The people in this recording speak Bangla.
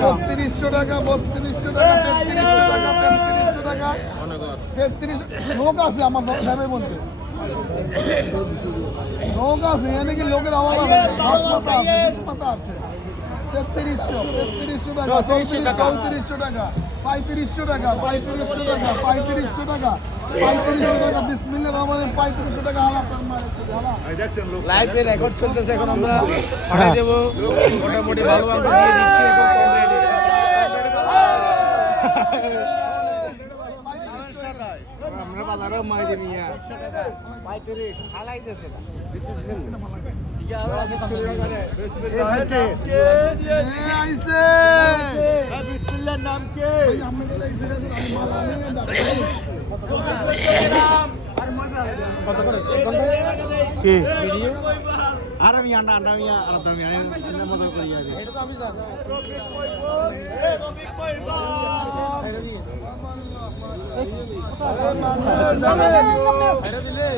3200 টাকা 3200 টাকা 3300 টাকা 33 লোক আছে আমার নামে বলতে লোক আছে এখানে কি লোকের অভাব আছে 10 পাতা আছে 20 পাতা আছে 3300 টাকা 3400 টাকা 3500 টাকা 3500 টাকা 3500 টাকা 3500 টাকা বিসমিল্লাহির রহমানির 3500 টাকা হালা লাইভে রেকর্ড চলতেছে এখন আমরা পাঠাই দেব মোটামুটি ভালো আমরা দিয়ে দিচ্ছি এখন কম রেটে আমরা বাজারে মাই দিই মিয়া 35 হালাইতেছে না বিসমিল্লাহর নাম কে আর আমি আন্ডা মিয়া আর দামি মজা করি যাবে এটা তো আমি জানি দিলে